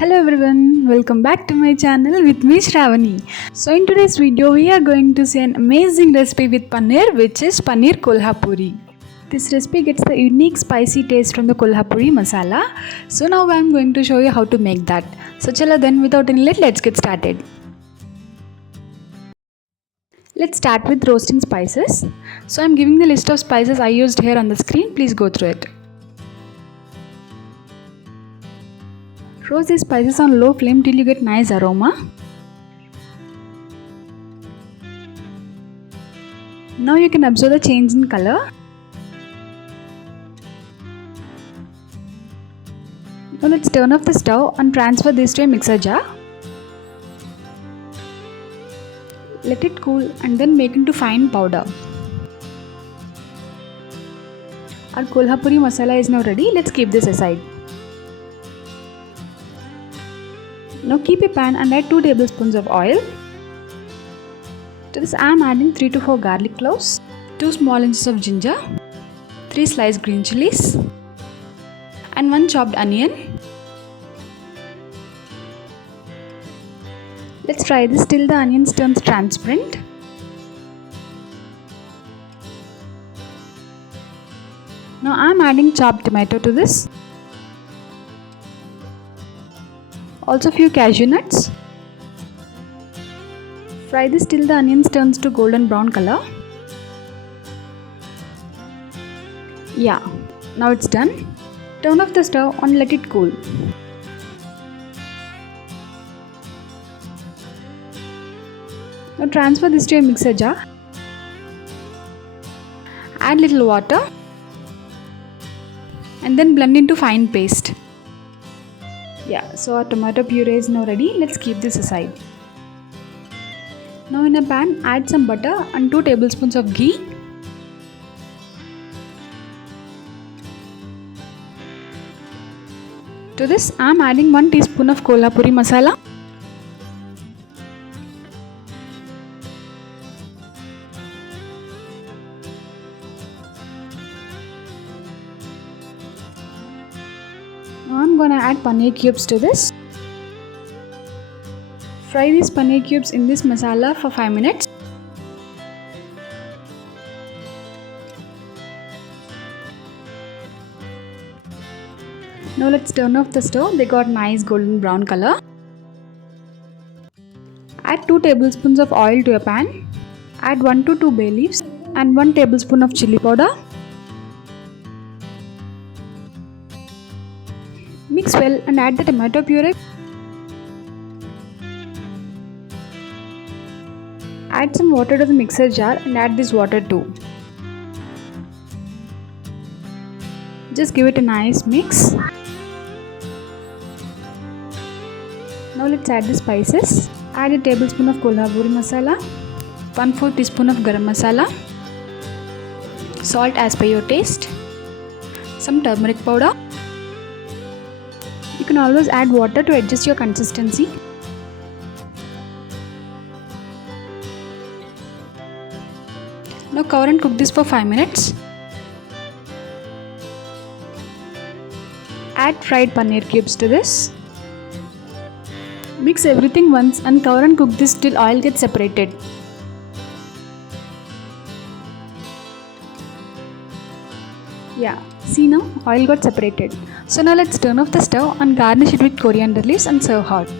Hello everyone, welcome back to my channel with me Sravani. So in today's video we are going to see an amazing recipe with paneer, which is Paneer Kolhapuri. This recipe gets the unique spicy taste from the Kolhapuri masala. So now I am going to show you how to make that. So chalo then, without any delay, let's get started. Let's start with roasting spices. So I am giving the list of spices I used here on the screen. Please go through it. Roast these spices on low flame till you get nice aroma. Now you can observe the change in color. Now let's turn off the stove and transfer this to a mixer jar. Let it cool and then make into fine powder. Our Kolhapuri masala is now ready. Let's keep this aside. Now keep a pan and add 2 tablespoons of oil. To this I am adding 3 to 4 garlic cloves, 2 small inches of ginger, 3 sliced green chilies and 1 chopped onion. Let's fry this till the onions turns transparent. Now I am adding chopped tomato to this. Also few cashew nuts. Fry this till the onions turns to golden brown color. Yeah, now it's done. Turn off the stove and let it cool. Now transfer this to a mixer jar. Add little water and then blend into fine paste. Yeah, so our tomato puree is now ready. Let's keep this aside. Now in a pan, add some butter and 2 tablespoons of ghee. To this, I am adding 1 teaspoon of Kolhapuri masala. Now I am gonna add paneer cubes to this. Fry these paneer cubes in this masala for 5 minutes. Now let's turn off the stove. They got nice golden brown color. Add 2 tablespoons of oil to a pan. Add 1 to 2 bay leaves and 1 tablespoon of chilli powder. Mix well and add the tomato puree. Add some water to the mixer jar and add this water too. Just give it a nice mix. Now let's add the spices. Add a tablespoon of Kolhapuri masala, 1/4 teaspoon of garam masala, salt as per your taste, some turmeric powder. You can always add water to adjust your consistency. Now cover and cook this for 5 minutes. Add fried paneer cubes to this. Mix everything once and cover and cook this till oil gets separated. Yeah, see now oil got separated. So now let's turn off the stove and garnish it with coriander leaves and serve hot.